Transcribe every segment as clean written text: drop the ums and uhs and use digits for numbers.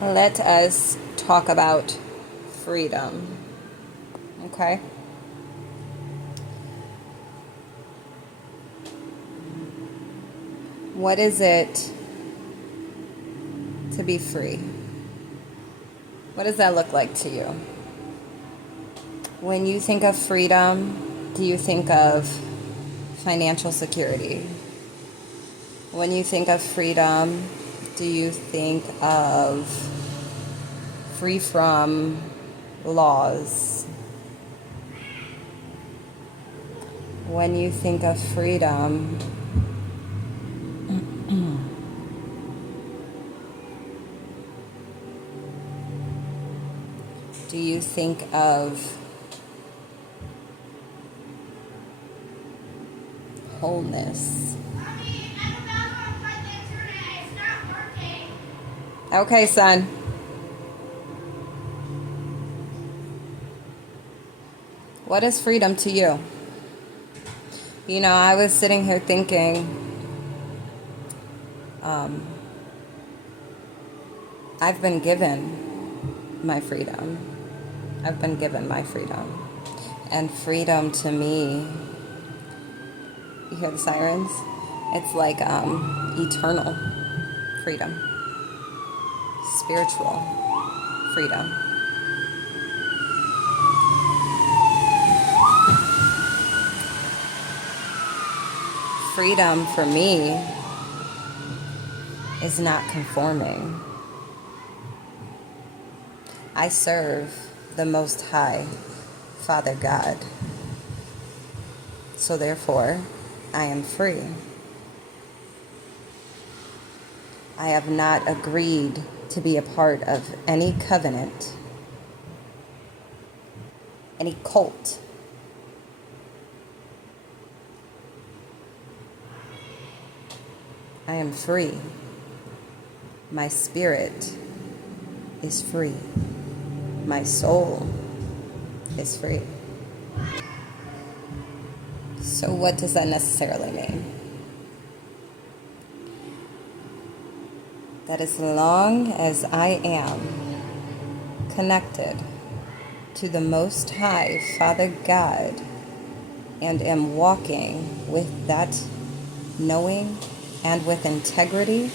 Let us talk about freedom. Okay? What is it to be free? What does that look like to you? When you think of freedom, do you think of financial security? When you think of freedom, do you think of free from laws? When you think of freedom, do you think of wholeness? Okay, son. What is freedom to you? You know, I was sitting here thinking, I've been given my freedom. I've been given my freedom. And freedom to me, you hear the sirens? It's like eternal freedom, spiritual freedom. Freedom for me is not conforming. I serve the Most High, Father God. So therefore, I am free. I have not agreed to be a part of any covenant, any cult. I am free. My spirit is free. My soul is free. So what does that necessarily mean? That as long as I am connected to the Most High, Father God, and am walking with that knowing and with integrity,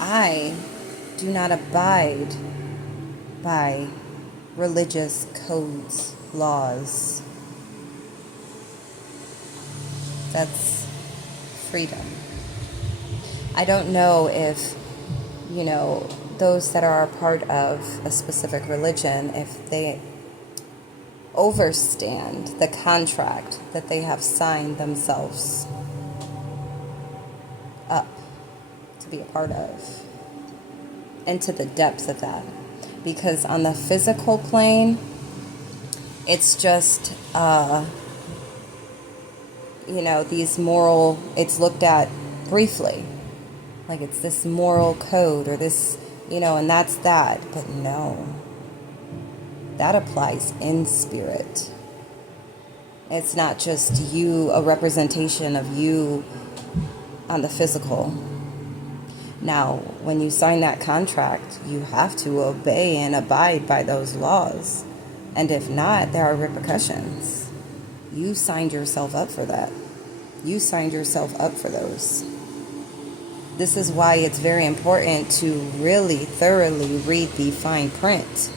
I do not abide by religious codes, laws. That's freedom. I don't know if, those that are a part of a specific religion, if they overstand the contract that they have signed themselves up to be a part of, into the depth of that. Because on the physical plane, it's just, these moral, it's looked at briefly. Like it's this moral code or this, and that's that. But no, that applies in spirit. It's not just you, a representation of you on the physical. Now, when you sign that contract, you have to obey and abide by those laws. And if not, there are repercussions. You signed yourself up for that. You signed yourself up for those. This is why it's very important to really thoroughly read the fine print.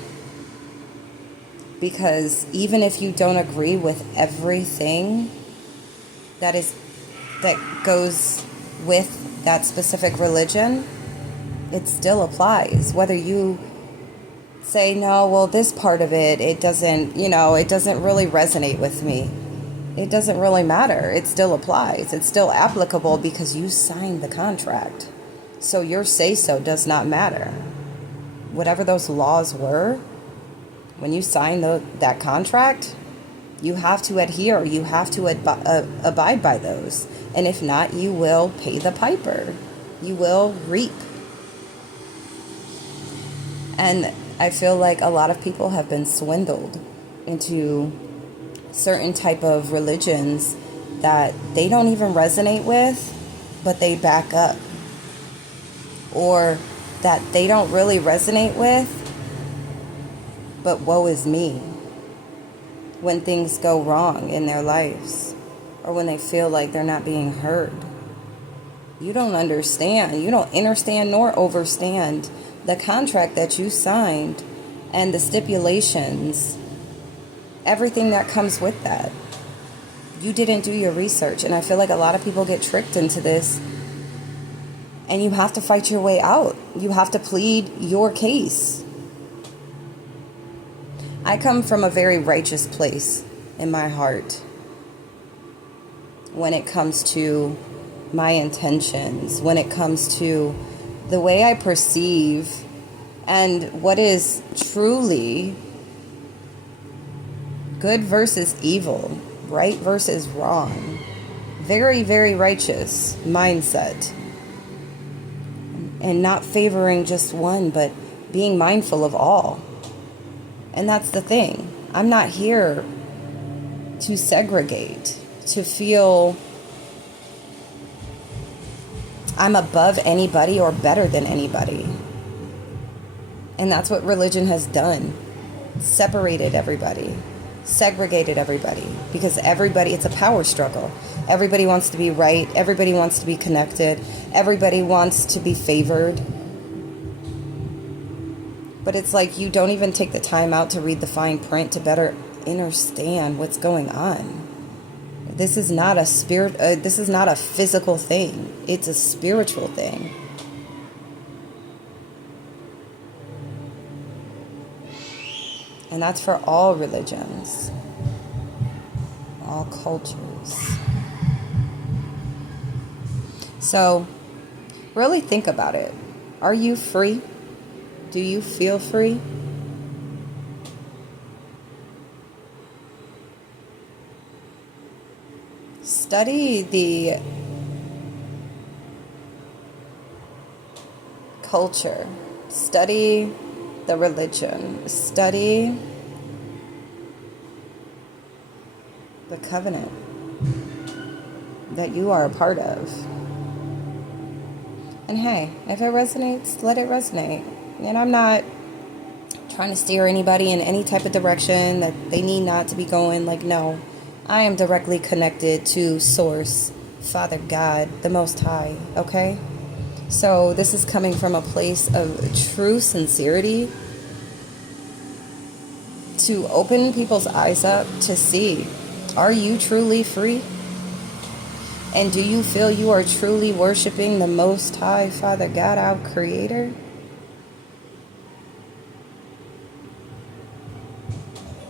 Because even if you don't agree with everything that goes with that specific religion, it still applies. Whether you say, no, well, this part of it doesn't really resonate with me. It doesn't really matter. It still applies. It's still applicable because you signed the contract. So your say-so does not matter. Whatever those laws were, when you sign that contract, you have to adhere. You have to abide by those. And if not, you will pay the piper. You will reap. And I feel like a lot of people have been swindled into certain type of religions that they don't even resonate with, but they back up. Or that they don't really resonate with, but woe is me when things go wrong in their lives or when they feel like they're not being heard. You don't understand. You don't understand nor overstand the contract that you signed and the stipulations, everything that comes with that. You didn't do your research. And I feel like a lot of people get tricked into this. And you have to fight your way out. You have to plead your case. I come from a very righteous place in my heart when it comes to my intentions, when it comes to the way I perceive and what is truly good versus evil, right versus wrong. Very, very righteous mindset. And not favoring just one, but being mindful of all. And that's the thing. I'm not here to segregate, to feel I'm above anybody or better than anybody. And that's what religion has done. Separated everybody. Segregated everybody. Because everybody, it's a power struggle. Everybody wants to be right. Everybody wants to be connected. Everybody wants to be favored. But it's like you don't even take the time out to read the fine print to better understand what's going on. This is not a this is not a physical thing. It's a spiritual thing. And that's for all religions, all cultures. So, really think about it. Are you free? Do you feel free? Study the culture. Study the religion. Study the covenant that you are a part of. And hey, if it resonates, let it resonate. And I'm not trying to steer anybody in any type of direction that they need not to be going. Like, no, I am directly connected to Source, Father God, the Most High, okay? So this is coming from a place of true sincerity to open people's eyes up to see, are you truly free? And do you feel you are truly worshiping the Most High, Father God, our Creator?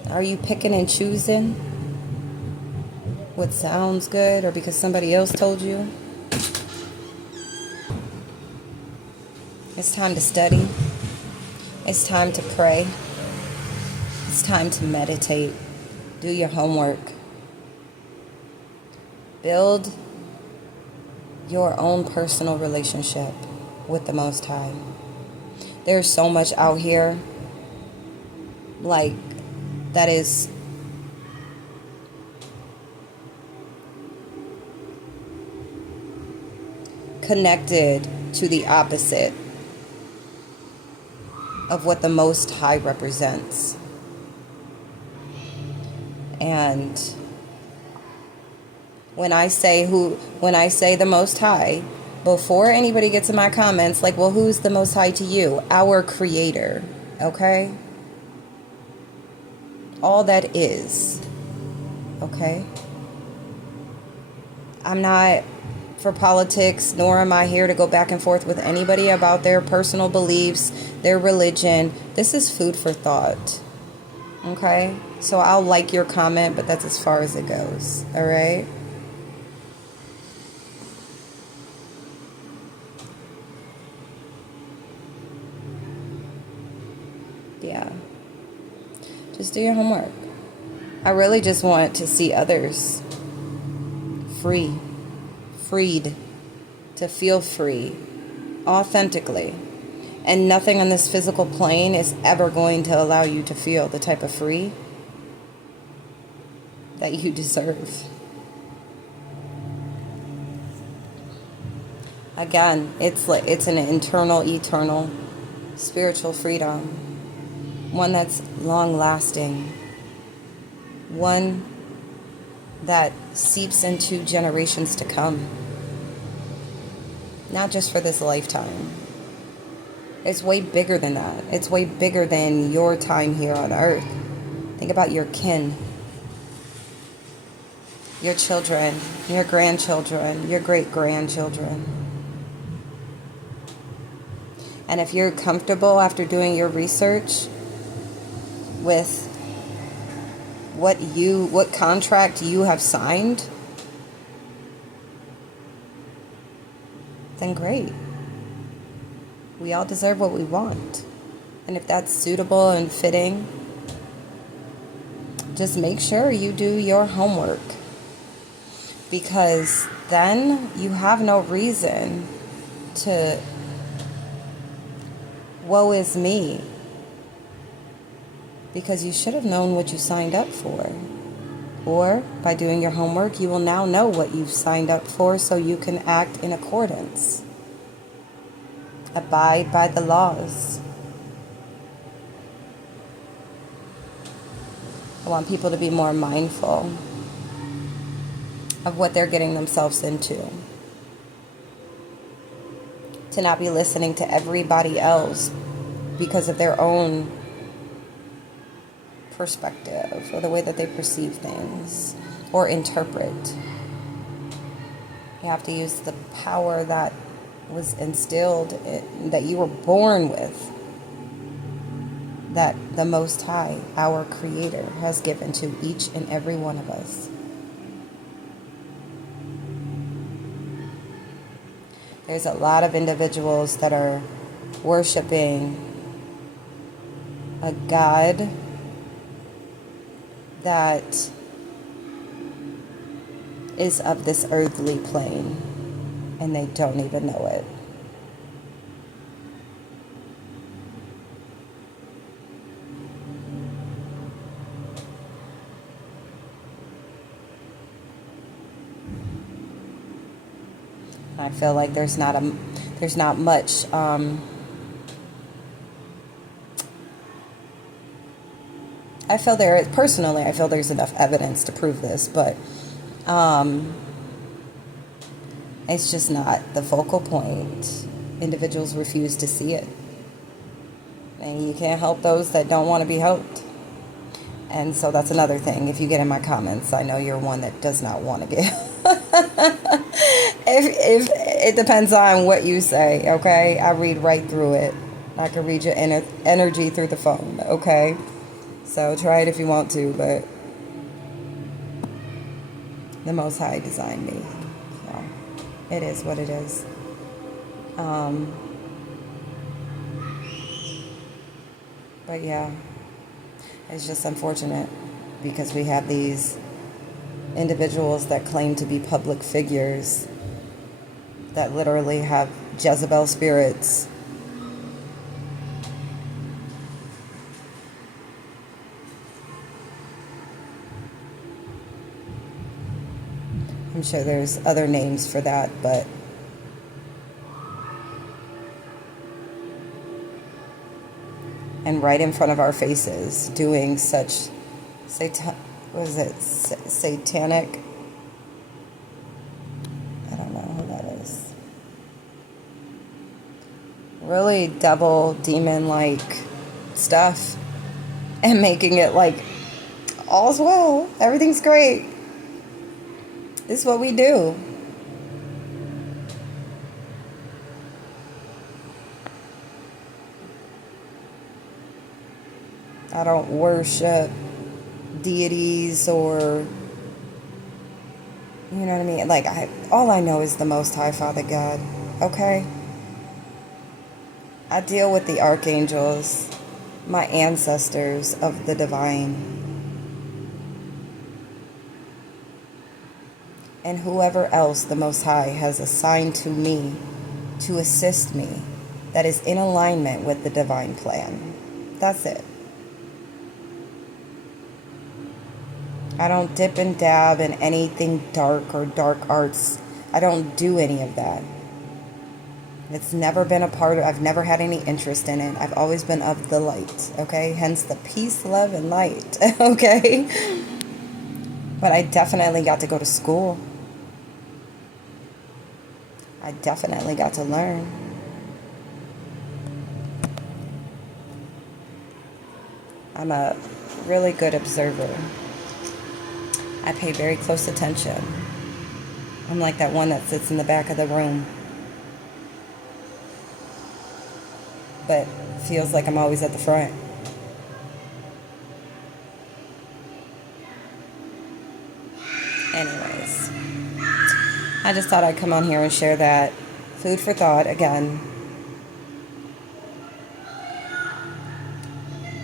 Are you picking and choosing what sounds good or because somebody else told you? It's time to study. It's time to pray. It's time to meditate. Do your homework. Build your own personal relationship with the Most High. There's so much out here, like, that is connected to the opposite of what the Most High represents. And when I say the Most High, before anybody gets in my comments like, well, who's the Most High to you? Our Creator, okay? All that is, okay? I'm not for politics, nor am I here to go back and forth with anybody about their personal beliefs, their religion. This is food for thought, okay? So I'll like your comment, but that's as far as it goes, all right? Yeah. Just do your homework. I really just want to see others freed, to feel free, authentically. And nothing on this physical plane is ever going to allow you to feel the type of free that you deserve. Again, it's an internal, eternal, spiritual freedom. One that's long lasting. One that seeps into generations to come. Not just for this lifetime. It's way bigger than that. It's way bigger than your time here on earth. Think about your kin, your children, your grandchildren, your great-grandchildren. And if you're comfortable after doing your research with what contract you have signed, then great. We all deserve what we want. And if that's suitable and fitting, just make sure you do your homework. Because then you have no reason to woe is me. Because you should have known what you signed up for. Or by doing your homework, you will now know what you've signed up for so you can act in accordance. Abide by the laws. I want people to be more mindful of what they're getting themselves into. To not be listening to everybody else because of their own perspective or the way that they perceive things or interpret. You have to use the power that was instilled, that you were born with, that the Most High, our Creator, has given to each and every one of us. There's a lot of individuals that are worshiping a God that is of this earthly plane, and they don't even know it. I feel like there's not much I feel there's enough evidence to prove this, but it's just not the focal point. Individuals refuse to see it. And you can't help those that don't want to be helped. And so that's another thing. If you get in my comments, I know you're one that does not want to get if it depends on what you say, okay? I read right through it. I can read your energy through the phone, okay? So try it if you want to, but the Most High designed me. So it is what it is. But yeah, it's just unfortunate because we have these individuals that claim to be public figures that literally have Jezebel spirits. I'm sure there's other names for that, but and right in front of our faces doing such satanic, I don't know who that is, really devil demon like stuff, and making it like all's well, everything's great. This is what we do. I don't worship deities or, you know what I mean? Like, all I know is the Most High Father God, okay? I deal with the archangels, my ancestors of the divine, and whoever else the Most High has assigned to me to assist me that is in alignment with the divine plan. That's it. I don't dip and dab in anything dark or dark arts. I don't do any of that. It's never been a part of, I've never had any interest in it. I've always been of the light, okay? Hence the peace, love, and light, okay? But I definitely got to go to school. I definitely got to learn. I'm a really good observer. I pay very close attention. I'm like that one that sits in the back of the room, but feels like I'm always at the front. Anyways, I just thought I'd come on here and share that. Food for thought again.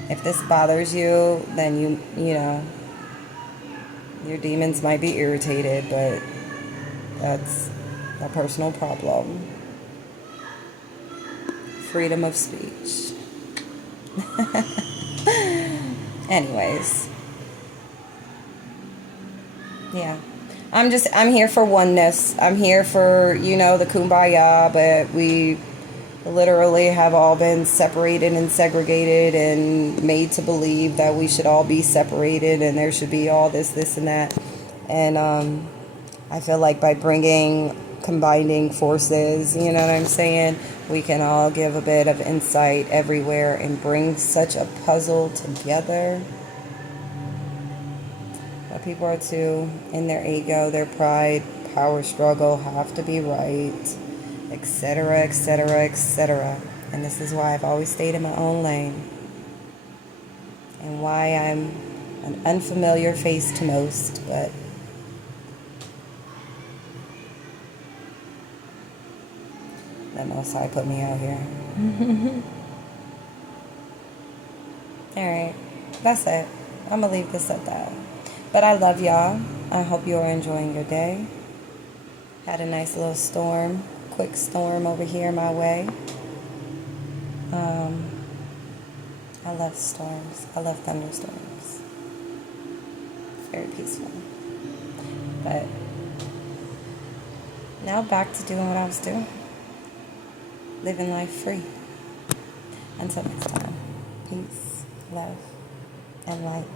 If this bothers you, then you know, your demons might be irritated, but that's a personal problem. Freedom of speech. Anyways. Yeah. I'm here for oneness. I'm here for, you know, the kumbaya, but we literally have all been separated and segregated and made to believe that we should all be separated and there should be all this, and that. And I feel like by combining forces, you know what I'm saying, we can all give a bit of insight everywhere and bring such a puzzle together. But people are too in their ego, their pride, power struggle, have to be right, etc., etc., etc. And this is why I've always stayed in my own lane, and why I'm an unfamiliar face to most, but the Most High put me out here. Alright, that's it. I'm gonna leave this at that. But I love y'all. I hope you are enjoying your day. Had a nice little storm, quick storm over here my way. I love storms. I love thunderstorms. It's very peaceful. But now back to doing what I was doing. Living life free. Until next time. Peace, love, and light.